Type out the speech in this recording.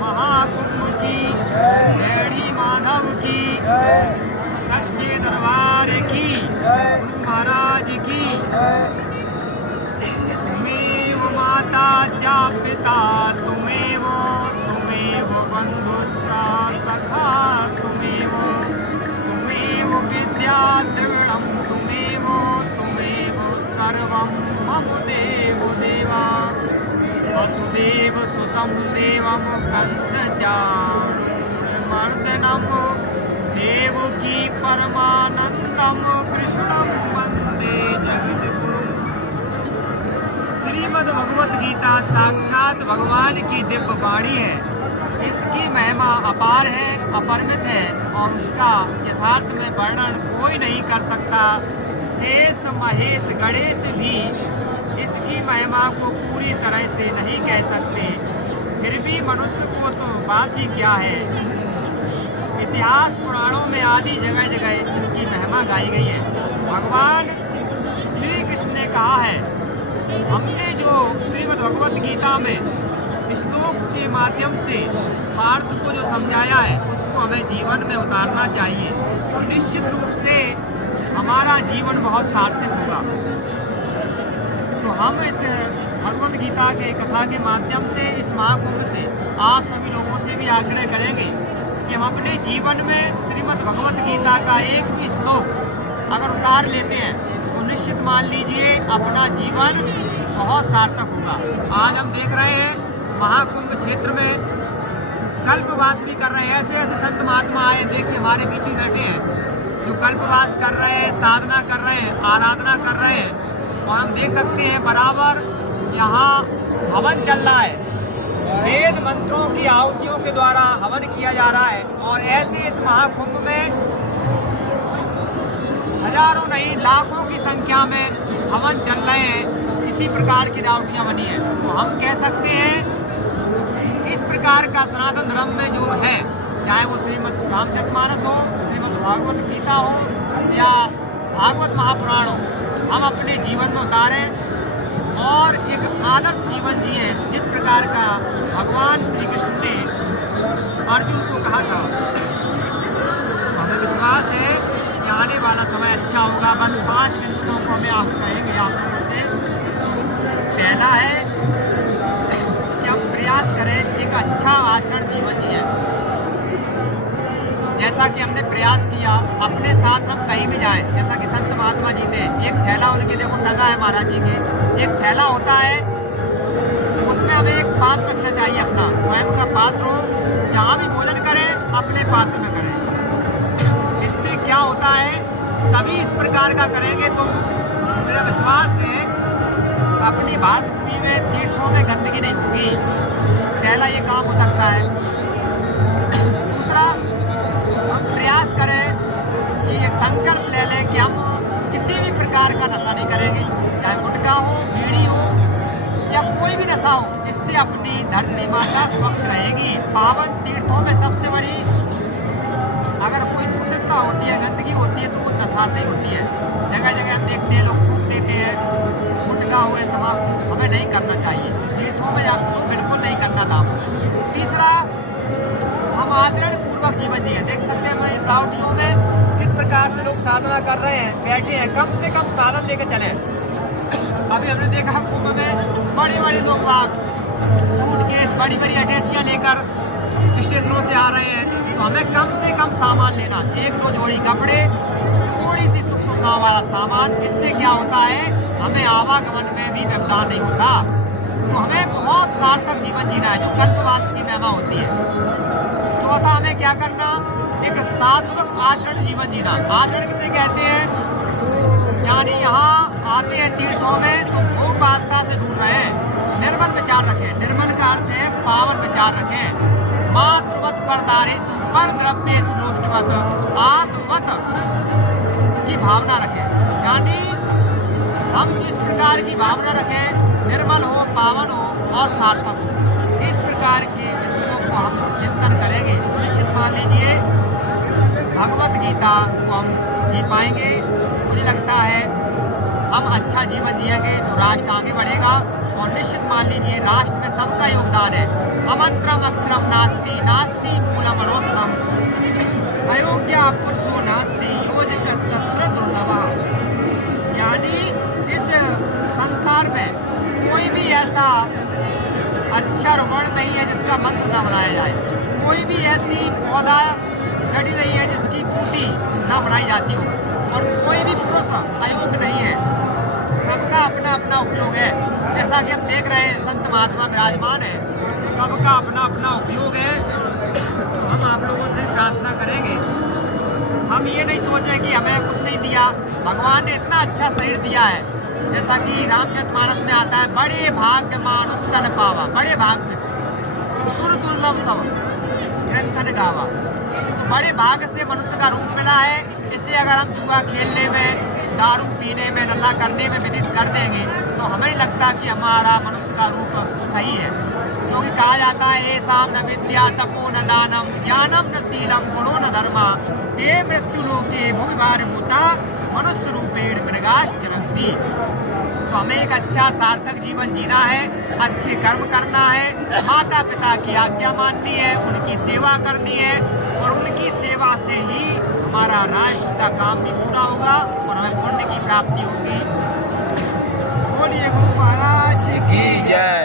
महाकुंभ की, मेढ़ी माधव की, सच्चे दरबार की, गुरु महाराज की। तुमेव माता च पिता तुमेव, तुमेव बंधु सखा तुमेव, तुमेव विद्या द्रविणं तुमेव, तुमेव सर्वं मम देव देवा। वसुदेव सुतं देवं कंसचाणूरमर्दनं, देवकी परमानंदं कृष्णं वंदे जगद्गुरुं। श्रीमद् भगवत गीता साक्षात भगवान की दिव्य वाणी है। इसकी महिमा अपार है, अपरिमित है और उसका यथार्थ में वर्णन कोई नहीं कर सकता। शेष महेश गणेश भी इसकी महिमा को पूरी तरह से नहीं कह सकते। फिर भी मनुष्य को तो बात ही क्या है। इतिहास पुराणों में आदि जगह जगह इसकी महिमा गाई गई है। भगवान श्री कृष्ण ने कहा है, हमने जो श्रीमद् भगवत गीता में श्लोक के माध्यम से पार्थ को जो समझाया है उसको हमें जीवन में उतारना चाहिए और निश्चित रूप से हमारा जीवन बहुत सार्थक होगा। तो हम इस भगवत गीता के कथा के माध्यम से, इस महाकुंभ से आप सभी लोगों से भी आग्रह करेंगे कि हम अपने जीवन में श्रीमद् भगवत गीता का एक भी श्लोक अगर उतार लेते हैं तो निश्चित मान लीजिए अपना जीवन बहुत सार्थक होगा। आज हम देख रहे हैं महाकुंभ क्षेत्र में कल्पवास भी कर रहे हैं। ऐसे ऐसे संत महात्मा आए, देखिए हमारे बीच ही बैठे हैं, जो कल्पवास कर रहे हैं, साधना कर रहे हैं, आराधना कर रहे हैं। और हम देख सकते हैं बराबर यहाँ हवन चल रहा है, वेद मंत्रों की आहुतियों के द्वारा हवन किया जा रहा है। और ऐसे इस महाकुंभ में हजारों नहीं लाखों की संख्या में हवन चल रहे हैं। इसी प्रकार की आहुतियाँ बनी है। तो हम कह सकते हैं इस प्रकार का सनातन धर्म में जो है, चाहे वो श्रीमद् रामचरितमानस हो, श्रीमद् भागवत गीता हो या भागवत महापुराण हो, हम अपने जीवन में उतारें और एक आदर्श जीवन जिए जिस प्रकार का भगवान श्री कृष्ण ने अर्जुन को कहा था। हमें विश्वास है कि आने वाला समय अच्छा होगा। बस 5 बिंदुओं को हमें आप कहेंगे आप लोगों से। पहला है कि हम प्रयास करें एक अच्छा आचरण जीवन जिए। जैसा कि हमने प्रयास किया, अपने साथ हम कहीं भी जाएं, जैसा कि संत महात्मा जी थे, एक थैला उनके देखो टंगा है महाराज जी के, एक थैला होता है, उसमें हमें एक पात्र रखना चाहिए, अपना स्वयं का पात्र हो। जहाँ भी भोजन करें अपने पात्र में करें। इससे क्या होता है, सभी इस प्रकार का करेंगे तो मेरा विश्वास है अपनी भारत भूमि में तीर्थों में गंदगी नहीं होगी। पहला ये काम हो सकता है। दूसरा, हम प्रयास करें कि एक संकल्प ले लें कि हम किसी भी प्रकार का नशा नहीं करेंगे, चाहे गुटखा हो, बीड़ी हो या कोई भी नशा हो। इससे अपनी धरती माता स्वच्छ रहेगी। पावन तीर्थों में सबसे बड़ी अगर कोई दूषितता होती है, गंदगी होती है, तो वो नशा से ही होती है। जगह जगह हम देखते हैं लोग थूक देते हैं, गुटखा हुए तम्बाकू, हमें नहीं करना चाहिए। तीर्थों में जाकर तो बिल्कुल नहीं करना था। तीसरा, हम आचरण पूर्वक जीवन जिए। देख सकते हैं मैं राउटियों में किस प्रकार से लोग साधना कर रहे हैं, बैठे हैं, कम से कम साधन लेके चले। अभी हमने देखा कुंभ में बड़ी बड़ी लोग बाग सूटकेस, बड़ी बड़ी अटैचियाँ लेकर स्टेशनों से आ रहे हैं। तो हमें कम से कम सामान लेना, 1-2 जोड़ी कपड़े, थोड़ी सी सुख सुविधाओं वाला सामान। इससे क्या होता है, हमें आवागमन में भी व्यवधान नहीं होता। तो हमें बहुत सार्थक जीवन जीना है, जो कल्पवास की महिमा होती है। चौथा, हमें क्या करना, एक सात्विक आचरण जीवन जीना। आचरण किसे कहते हैं, यानी यहाँ आते हैं तीर्थों में तो भोग बाधता से दूर रहें, निर्मल विचार रखें। निर्मल का अर्थ है पावन विचार रखें। मातृवत परदारेषु पर द्रव्येषु लोष्टवत आत्मवत की भावना रखें। यानी हम इस प्रकार की भावना रखें, निर्मल हो, पावन हो और सार्थक हो। इस प्रकार के बिंदुओं को हम चिंतन करेंगे तो निश्चित मान लीजिए भगवत गीता को हम जी पाएंगे। मुझे लगता है हम अच्छा जीवन जिएंगे तो राष्ट्र आगे बढ़ेगा। और निश्चित मान लीजिए राष्ट्र में सबका योगदान है। अमंत्रम अक्षरम नास्ति नास्ति मूलम अनौषधम अयोग्या पुरुषो नास्ति योजकस्तत्र दुर्लभः। यानी इस संसार में कोई भी ऐसा अक्षर वर्ण नहीं है जिसका मंत्र न बनाया जाए। कोई भी ऐसी पौधा जड़ी नहीं है जिसकी बूटी न बनाई जाती हो। और कोई भी पुरुष अयोग्य नहीं है, सबका अपना अपना उपयोग है। जैसा कि हम देख रहे हैं संत महात्मा विराजमान है, तो सबका अपना अपना उपयोग है। तो हम आप लोगों से प्रार्थना करेंगे, हम ये नहीं सोचें कि हमें कुछ नहीं दिया। भगवान ने इतना अच्छा शरीर दिया है। जैसा कि रामचरितमानस में आता है, बड़े भाग्य मानुष तन पावा, बड़े भाग्य से सुर दुर्लभ सब ग्रंथन गावा। तो बड़े भाग्य से मनुष्य का रूप मिला है। इसे अगर हम जुआ खेलने में, दारू पीने में, नशा करने में व्यतीत कर देंगे तो हमें नहीं लगता कि हमारा मनुष्य का रूप सही है। क्योंकि कहा जाता है, ऐसाम न विद्या तपो न दानम ज्ञानम न शीलम गुणो न धर्मा ते मृत्यु लोके भूमिभार भूता मनुष्य रूपेण मृगाश्चरन्ति। तो हमें एक अच्छा सार्थक जीवन जीना है, अच्छे कर्म करना है, माता पिता की आज्ञा माननी है, उनकी सेवा करनी है। और उनकी सेवा से ही हमारा राष्ट्र का काम भी पूरा होगा और हमें पुण्य की प्राप्ति होगी। बोलिए गुरु महाराज की जय।